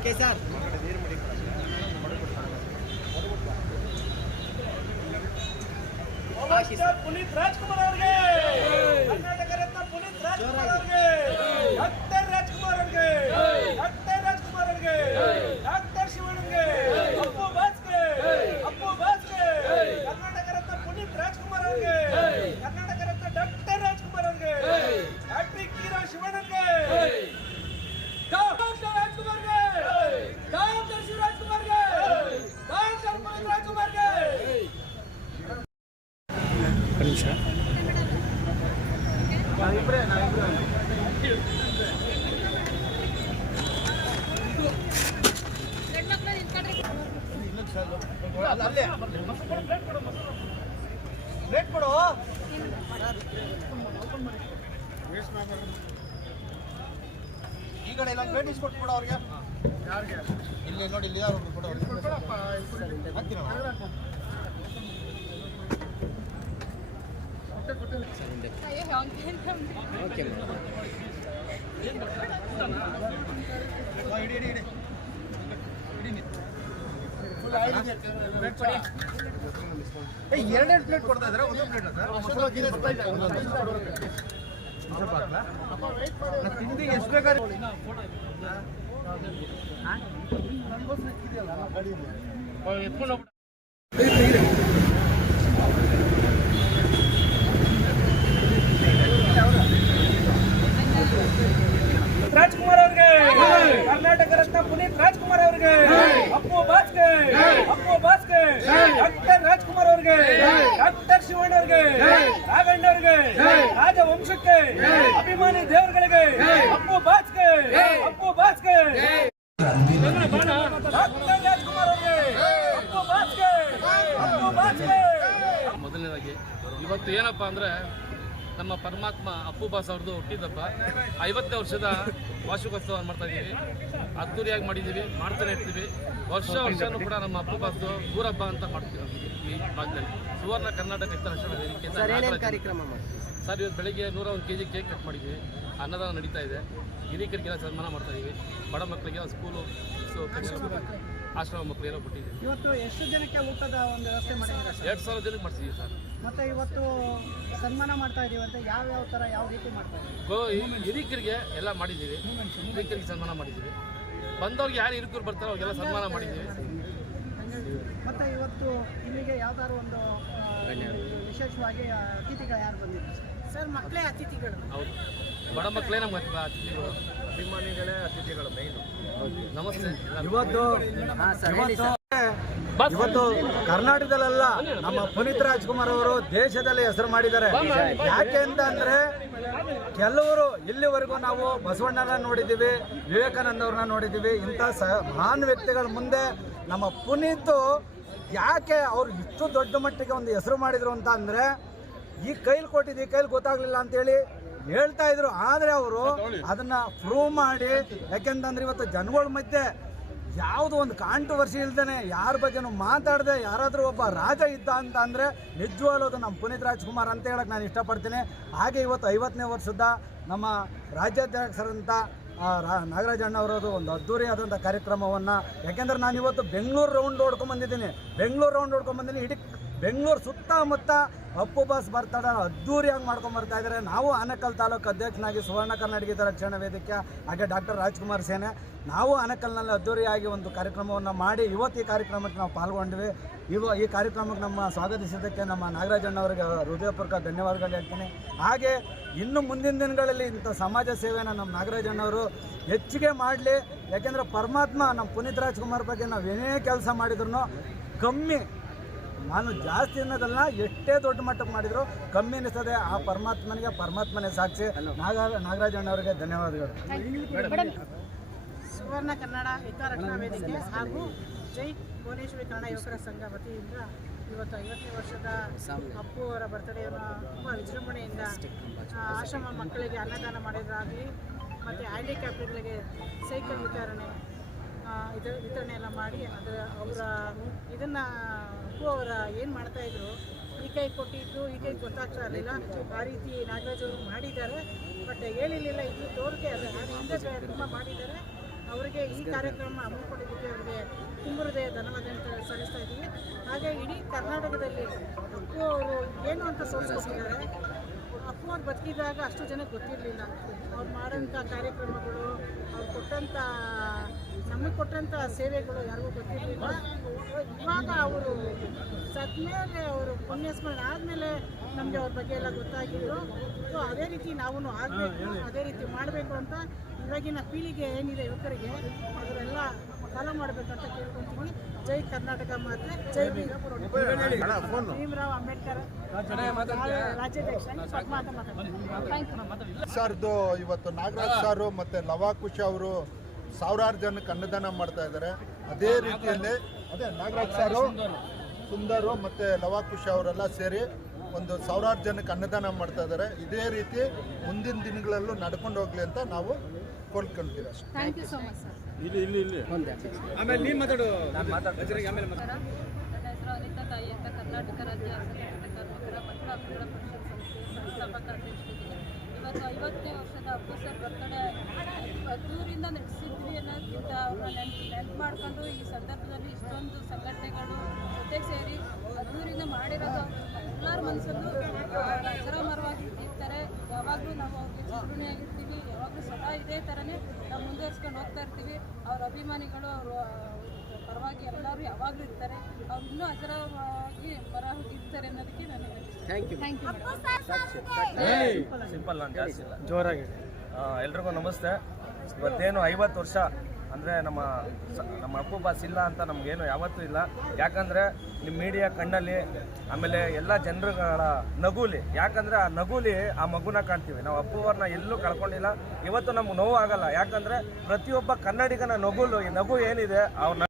Okay sir rate ಕೊಡು ಈ ಕಡೆ ಇಲ್ಲ ಭೇಟಿ ಕೊಟ್ಬಿಡು ಅವ್ರಿಗೆ ಯಾರಿಗೆ ಇಲ್ಲಿ ನೋಡಿ ಇಲ್ಲಿ ಯಾರು ಕೊಡು ಅವ್ರಿಗೆ ಹಾಕ್ತೀರಾ ಓಕೆ ಎರಡೆರಡು ಪ್ಲೇಟ್ ಕೊಡ್ತಾ ಇದ್ದಾರೆ ಒಂದು ಪ್ಲೇಟ್ ತಿಂಡಿ ಎಷ್ಟು ಬೇಕಾದ್ರೆ ರಾಜ್ಕುಮಾರ್ ಅವ್ರಿಗೆ ಕರ್ನಾಟಕ ರತ್ನ ಪುನೀತ್ ರಾಜ್ಕುಮಾರ್ ಅವ್ರಿಗೆ. ಅಪ್ಪು ಬಾಸ್ಕೆ ಅಪ್ಪು ಬಾಸ್ಕೆ ಡಾಕ್ಟರ್ ರಾಜ್ಕುಮಾರ್ ಅವ್ರಿಗೆ. ಡಾಕ್ಟರ್ ಶಿವಣ್ಣ ಅವರಿಗೆ. ರಾಘಣ್ಣ ವಂಶಕ್ಕೆ ರಾಜವಂಶಕ್ಕೆ. ಅಭಿಮಾನಿ ದೇವರುಗಳಿಗೆ. ಅಪ್ಪು ಬಾಸ್ಕೆ ಅಪ್ಪು ಬಾಸ್ಕೆ ಡಾಕ್ಟರ್ ರಾಜ್ಕುಮಾರ್ ಅವ್ರಿಗೆ. ಅಪ್ಪು ಬಾಸ್ಗೆ. ಅಪ್ಪು ಬಾಸ್ಗೆ. ಮೊದಲನೇದಾಗಿ ಇವತ್ತು ಏನಪ್ಪಾ ಅಂದರೆ ನಮ್ಮ ಪರಮಾತ್ಮ ಅಪ್ಪು ಬಾಸ್ ಅವ್ರದ್ದು ಹುಟ್ಟಿದಬ್ಬ ಐವತ್ತನೇ ವರ್ಷದ ವಾರ್ಷಿಕೋತ್ಸವ ಮಾಡ್ತಾ ಇದ್ದೀವಿ. ಅದ್ದೂರಿಯಾಗಿ ಮಾಡಿದ್ದೀವಿ ಮಾಡ್ತಾನೆ ಇರ್ತೀವಿ. ವರ್ಷ ವರ್ಷನೂ ಕೂಡ ನಮ್ಮ ಅಪ್ಪು ಬಾಸ್ದು ಊರಬ್ಬ ಅಂತ ಮಾಡ್ತೀವಿ ಈ ಭಾಗದಲ್ಲಿ. ಸುವರ್ಣ ಕರ್ನಾಟಕ ಹಿತರಕ್ಷಣಾ ವೇದಿಕೆಯಿಂದ ಸರ್ ಏನೇನು ಕಾರ್ಯಕ್ರಮ ಮಾಡಿ ಸರ್ ಇವತ್ತು ಬೆಳಿಗ್ಗೆ ನೂರ ಒಂದು ಕೆ ಜಿ ಕೇಕ್ ಕಟ್ ಮಾಡಿದ್ವಿ ಅನ್ನದಾನ ನಡೀತಾ ಇದೆ. ಹಿರಿಯರಿಗೆಲ್ಲ ಸನ್ಮಾನ ಮಾಡ್ತಾ ಇದ್ದೀವಿ ಬಡ ಮಕ್ಕಳಿಗೆ ಸ್ಕೂಲು ಸೊ ಆಶ್ರಮ ಮಕ್ಕಳಿಗೆಲ್ಲ ಕೊಟ್ಟಿದ್ದೀವಿ. ಇವತ್ತು ಎಷ್ಟು ಜನಕ್ಕೆ ಊಟದ ಒಂದು ವ್ಯವಸ್ಥೆ ಮಾಡಿದ್ದೀರಾ ಸರ್? ಎರಡು ಸಾವಿರ ಜನಕ್ಕೆ ಮಾಡ್ತಿದ್ದೀವಿ ಸರ್. ಮತ್ತೆ ಇವತ್ತು ಸನ್ಮಾನ ಮಾಡ್ತಾ ಇದೀವಿ ಅಂತ ಯಾವ ಯಾವ ಥರ ಯಾವ ರೀತಿ ಮಾಡ್ತಾ ಇದೀವಿ ಗೋ ಹಿರಿಕರಿಗೆ ಎಲ್ಲ ಮಾಡಿದ್ದೀವಿ. ಹಿರಿಕರಿಗೆ ಸನ್ಮಾನ ಮಾಡಿದ್ದೀವಿ. ಬಂದವ್ರಿಗೆ ಯಾರು ಹಿರಿಕರು ಬರ್ತಾರೋ ಅವ್ರಿಗೆಲ್ಲ ಸನ್ಮಾನ ಮಾಡಿದ್ದೀವಿ. ಮತ್ತೆ ಇವತ್ತು ಇಲ್ಲಿಗೆ ಯಾವ್ದಾದ್ರು ಒಂದು ಆ, ವಿಶೇಷವಾಗಿ ಅತಿಥಿಗಳು ಯಾರು ಬಂದಿದ್ದಾರೆ ಸರ್? ಮಕ್ಕಳೇ ಅತಿಥಿಗಳು. ಹೌದು. ಬಡ ಮಕ್ಕಳೇ ನಮ್ಗೆ ಅತಿಥಿಗಳು. ಅಭಿಮಾನಿಗಳೇ ಅತಿಥಿಗಳು ಮೈನು ನಮಸ್ತೆ. ಇವತ್ತು ಸರ್ ಇವತ್ತು ಕರ್ನಾಟಕದಲ್ಲ ನಮ್ಮ ಪುನೀತ್ ರಾಜ್ಕುಮಾರ್ ಅವರು ದೇಶದಲ್ಲಿ ಹೆಸರು ಮಾಡಿದ್ದಾರೆ. ಯಾಕೆ ಅಂತ ಅಂದ್ರೆ ಕೆಲವರು ಇಲ್ಲಿವರೆಗೂ ನಾವು ಬಸವಣ್ಣನ ನೋಡಿದ್ದೀವಿ ವಿವೇಕಾನಂದ ಅವ್ರನ್ನ ನೋಡಿದ್ದೀವಿ. ಇಂಥ ಸ ಮಹಾನ್ ವ್ಯಕ್ತಿಗಳ ಮುಂದೆ ನಮ್ಮ ಪುನೀತ್ ಯಾಕೆ ಅವ್ರು ಇಷ್ಟು ದೊಡ್ಡ ಮಟ್ಟಿಗೆ ಒಂದು ಹೆಸರು ಮಾಡಿದ್ರು ಅಂತ ಅಂದ್ರೆ ಈ ಕೈಲಿ ಕೊಟ್ಟಿದ್ದು, ಈ ಕೈಲಿ ಗೊತ್ತಾಗ್ಲಿಲ್ಲ ಅಂತೇಳಿ ಹೇಳ್ತಾ ಇದ್ರು. ಆದ್ರೆ ಅವರು ಅದನ್ನ ಪ್ರೂವ್ ಮಾಡಿ, ಯಾಕೆಂತಂದ್ರೆ ಇವತ್ತು ಜನಗಳ ಮಧ್ಯೆ ಯಾವುದು ಒಂದು ಕಾಂಟ್ರವರ್ಸಿ ಇಲ್ದೇನೆ ಯಾರ ಬಗ್ಗೆನೂ ಮಾತಾಡದೆ ಯಾರಾದರೂ ಒಬ್ಬ ರಾಜ ಇದ್ದ ಅಂತ ಅಂದರೆ ನಿಜವಾಗ್ಲೂ ಅದು ನಮ್ಮ ಪುನೀತ್ ರಾಜ್ಕುಮಾರ್ ಅಂತ ಹೇಳಕ್ಕೆ ನಾನು ಇಷ್ಟಪಡ್ತೀನಿ. ಹಾಗೆ ಇವತ್ತು ಐವತ್ತನೇ ವರ್ಷದ ನಮ್ಮ ರಾಜ್ಯಾಧ್ಯಕ್ಷರಂತ ನಾಗರಾಜ ರಾ- ಅವರದು ಅಣ್ಣವರದು ಒಂದು ಅದ್ದೂರಿಯಾದಂಥ ಕಾರ್ಯಕ್ರಮವನ್ನು. ಯಾಕೆಂದ್ರೆ ನಾನು ಇವತ್ತು ಬೆಂಗಳೂರು ರೌಂಡ್ ಹೊಡ್ಕೊಂಡ್ ಬಂದಿದ್ದೀನಿ. ಬೆಂಗಳೂರು ರೌಂಡ್ ಹೊಡ್ಕೊಂಡ್ ಬಂದಿನಿ ಇಡೀ ಬೆಂಗಳೂರು ಸುತ್ತಮುತ್ತ ಅಪ್ಪು ಬಾಸ್ ಬರ್ತಾಡ ಅದ್ದೂರಿಯಾಗಿ ಮಾಡ್ಕೊಂಡು ಬರ್ತಾ ಇದ್ದಾರೆ ನಾವು ಆನಕಲ್ ತಾಲೂಕು ಅಧ್ಯಕ್ಷನಾಗಿ ಸುವರ್ಣ ಕರ್ನಾಟಕ ರಕ್ಷಣಾ ವೇದಿಕೆ, ಹಾಗೆ ಡಾಕ್ಟರ್ ರಾಜ್ಕುಮಾರ್ ಸೇನೆ. ನಾವು ಆನಕಲ್ನಲ್ಲಿ ಅದ್ದೂರಿಯಾಗಿ ಒಂದು ಕಾರ್ಯಕ್ರಮವನ್ನು ಮಾಡಿ, ಇವತ್ತು ಈ ಕಾರ್ಯಕ್ರಮಕ್ಕೆ ನಾವು ಪಾಲ್ಗೊಂಡ್ವಿ. ಇವ, ಈ ಕಾರ್ಯಕ್ರಮಕ್ಕೆ ನಮ್ಮ ಸ್ವಾಗತಿಸಿದ್ದಕ್ಕೆ ನಮ್ಮ ನಾಗರಾಜಣ್ಣ ಅವರಿಗೆ ಹೃದಯಪೂರ್ವಕ ಧನ್ಯವಾದಗಳು ಹೇಳ್ತೀನಿ. ಹಾಗೆ ಇನ್ನು ಮುಂದಿನ ದಿನಗಳಲ್ಲಿ ಇಂಥ ಸಮಾಜ ಸೇವೆಯನ್ನು ನಮ್ಮ ನಾಗರಾಜಣ್ಣವರು ಹೆಚ್ಚಿಗೆ ಮಾಡಲಿ. ಯಾಕೆಂದರೆ ಪರಮಾತ್ಮ ನಮ್ಮ ಪುನೀತ್ ರಾಜ್ಕುಮಾರ್ ಬಗ್ಗೆ ನಾವು ಏನೇ ಕೆಲಸ ಮಾಡಿದ್ರು ಕಮ್ಮಿ ನಾನು ಜಾಸ್ತಿ ಅನ್ನೋದಲ್ಲ ಎಷ್ಟೇ ದೊಡ್ಡ ಮಟ್ಟಕ್ಕೆ ಮಾಡಿದ್ರು ಕಮ್ಮಿ ಅನಿಸ್ತದೆ ಆ ಪರಮಾತ್ಮನಿಗೆ ಪರಮಾತ್ಮನೇ ಸಾಕ್ಷಿ. ನಾಗ ನಾಗರಾಜಣ್ಣವರಿಗೆ ಧನ್ಯವಾದಗಳು. ಸುವರ್ಣ ಕನ್ನಡ ಹಿತರಕ್ಷಣಾ ವೇದಿಕೆ ಹಾಗೂ ಜೈ ಭುವನೇಶ್ವರಿ ಕನ್ನಡ ಯುವಕರ ಸಂಘ ವತಿಯಿಂದ ಇವತ್ತು ಐವತ್ತನೇ ವರ್ಷದ ಅಪ್ಪು ಅವರ ಬರ್ತಡೆಯನ್ನು ತುಂಬ ವಿಜೃಂಭಣೆಯಿಂದ ಆಶ್ರಮ ಮಕ್ಕಳಿಗೆ ಅನ್ನದಾನ ಮಾಡಿದ್ರಾಗಲಿ ಮತ್ತು ಹ್ಯಾಂಡಿಕ್ಯಾಪ್ಗಳಿಗೆ ಸೈಕಲ್ ವಿತರಣೆ ಇದು ವಿತರಣೆ ಎಲ್ಲ ಮಾಡಿ ಅದರ ಅವರ ಇದನ್ನು ಅವರ ಏನು ಮಾಡ್ತಾಯಿದ್ರು ಈ ಕೈ ಕೊಟ್ಟಿದ್ದು, ಈ ಕೈ ಗೊತ್ತಾಗ್ತಾ ಇರಲಿಲ್ಲ. ಆ ರೀತಿ ನಾಗರಾಜ್ ಅವರು ಮಾಡಿದ್ದಾರೆ. ಬಟ್ ಹೇಳಿರಲಿಲ್ಲ ಇದು ತೋರಿಕೆ ಅಲ್ಲ ಹಿಂದೆ ತುಂಬ ಮಾಡಿದ್ದಾರೆ. ಅವರಿಗೆ ಈ ಕಾರ್ಯಕ್ರಮ ಹಮ್ಮಿಕೊಂಡಿದ್ದಕ್ಕೆ ಅವರಿಗೆ ತುಂಬ ಹೃದಯ ಧನ್ಯವಾದ ಅಂತ ಸಲ್ಲಿಸ್ತಾ ಇದ್ದೀವಿ. ಹಾಗೆ ಇಡೀ ಕರ್ನಾಟಕದಲ್ಲಿ ಅಪ್ಪು ಅವರು ಏನು ಅಂತ ಸೋಚಿಸಿದ್ದಾರೆ ಅಪ್ಪು ಅವ್ರು ಬದುಕಿದಾಗ ಅಷ್ಟು ಜನಕ್ಕೆ ಗೊತ್ತಿರಲಿಲ್ಲ. ಅವ್ರು ಮಾಡೋಂಥ ಕಾರ್ಯಕ್ರಮಗಳು, ಅವ್ರು ಕೊಟ್ಟಂಥ ನಮಗೆ ಕೊಟ್ಟಂಥ ಸೇವೆಗಳು ಯಾರಿಗೂ ಗೊತ್ತಿರಲಿಲ್ಲ. ಇವಾಗ ಅವರು ಸತ್ಮೇಲೆ ಅವರು ಪುಣ್ಯಸ್ಮರಣೆ ಆದಮೇಲೆ ನಮಗೆ ಅವ್ರ ಬಗ್ಗೆ ಎಲ್ಲ ಗೊತ್ತಾಗಿದ್ರು. ಸೊ ಅದೇ ರೀತಿ ನಾವು ಆಗಬೇಕು ಅದೇ ರೀತಿ ಮಾಡಬೇಕು ಅಂತ ಇವಾಗಿನ ಪೀಳಿಗೆ ಏನಿದೆ ಯುವಕರಿಗೆ ಅದರೆಲ್ಲ ಫಾಲೋ ಮಾಡಬೇಕಂತ ಕೇಳ್ಕೊತೀವಿ ಜೈ ಕರ್ನಾಟಕ ಮಾತೆ ಜೈ ಭೀಮರಾವ್ ಅಂಬೇಡ್ಕರ್. ರಾಜ್ಯಾಧ್ಯಕ್ಷ ಅಂತ ಸರ್ದು ಇವತ್ತು ನಾಗರಾಜ್ ಸಾರು ಮತ್ತೆ ಲವಾಕುಶ್ ಅವರು ಸಾವಿರಾರು ಜನಕ್ಕೆ ಅನ್ನದಾನ ಮಾಡ್ತಾ ಇದ್ದಾರೆ. ಅದೇ ರೀತಿಯಲ್ಲಿ ಅದೇ ನಾಗರಾಜ್ ಸಾರು ಸುಂದರು ಮತ್ತೆ ಲವಾಕುಶ್ ಅವರೆಲ್ಲ ಸೇರಿ ಒಂದು ಸಾವಿರಾರು ಜನಕ್ಕೆ ಅನ್ನದಾನ ಮಾಡ್ತಾ ಇದ್ದಾರೆ. ಇದೇ ರೀತಿ ಮುಂದಿನ ದಿನಗಳಲ್ಲೂ ನಡ್ಕೊಂಡು ಹೋಗ್ಲಿ ಅಂತ ನಾವು ಕೋಲ್ಕೊಂತೀವಿ ಅಷ್ಟೇ. Thank you so much sir ನಮಸ್ಕಾರ ನನ್ನ ಹೆಸರು ಅನಿತಾ ತಾಯಿ ಅಂತ ಕರ್ನಾಟಕ ರಾಜ್ಯ ಅಸಂಘಟಿತ ಕಾರ್ಮಿಕರ ಮಕ್ಕಳ ಹಕ್ಕುಗಳ ಪರಿಷತ್ ಸಂಸ್ಥೆಯ ಸಂಸ್ಥಾಪಕ ಅಧ್ಯಕ್ಷರಿದ್ದೀನಿ ಇವತ್ತು ಐವತ್ತನೇ ವರ್ಷದ ಅಪ್ಪು ಸರ್ ಬರ್ತಡೇ. ದೂರಿಂದ ನಡೆಸಿದ್ವಿ ಅನ್ನೋದಕ್ಕಿಂತ ಅವ್ರನ್ನ ನೆನ್ಪು ನೆನ್ಪು ಮಾಡ್ಕೊಂಡು ಈ ಸಂದರ್ಭದಲ್ಲಿ ಇಷ್ಟೊಂದು ಸಂಘಟನೆಗಳು ಜೊತೆ ಸೇರಿ ಅದ್ದೂರಿಂದ ಮಾಡಿರೋದು ಎಲ್ಲರ ಮನಸ್ಸಲ್ಲೂ ಅಜರಾಮರವಾಗಿ ಇರ್ತಾರೆ ಯಾವಾಗಲೂ ನಾವು ಅವ್ರಿಗೆ ಚಿತ್ರಣೆಯಾಗಿರ್ತೀವಿ ಯಾವಾಗಲೂ ಸದಾ ಇದೇ ಥರನೇ ನಾವು ಮುಂದುವರ್ಸ್ಕೊಂಡು ಹೋಗ್ತಾ ಇರ್ತೀವಿ. ಅವ್ರ ಅಭಿಮಾನಿಗಳು ಅವರು ಪರವಾಗಿ ಎಲ್ಲರೂ ಯಾವಾಗಲೂ ಇರ್ತಾರೆ. ಅವ್ರು ಇನ್ನೂ ಅಜರವಾಗಿ ಇರ್ತಾರೆ ಅನ್ನೋದಕ್ಕೆ ನನಗೆ thank you thank you simple ನಾನು ಜಾಸ್ತಿ ಇಲ್ಲ. ಜೋರಾಗಿ ಎಲ್ರಿಗೂ ನಮಸ್ತೆ. ಇವತ್ತೇನು ಐವತ್ತು ವರ್ಷ ಅಂದರೆ ನಮ್ಮ ನಮ್ಮ ಅಪ್ಪು ಬಾಸ್ ಇಲ್ಲ ಅಂತ ನಮಗೇನು ಯಾವತ್ತೂ ಇಲ್ಲ. ಯಾಕಂದರೆ ನಿಮ್ಮ ಮೀಡಿಯಾ ಕಣ್ಣಲ್ಲಿ ಆಮೇಲೆ ಎಲ್ಲ ಜನರುಗಳ ನಗುಲಿ. ಯಾಕಂದರೆ ಆ ನಗುಲಿ ಆ ಮಗುನ ಕಾಣ್ತೀವಿ. ನಾವು ಅಪ್ಪು ಅವ್ರನ್ನ ಎಲ್ಲೂ ಕಳ್ಕೊಂಡಿಲ್ಲ. ಇವತ್ತು ನಮ್ಗೆ ನೋವು ಆಗಲ್ಲ. ಯಾಕಂದರೆ ಪ್ರತಿಯೊಬ್ಬ ಕನ್ನಡಿಗನ ನಗುಲು, ಈ ನಗು ಏನಿದೆ ಅವ್ರನ್ನ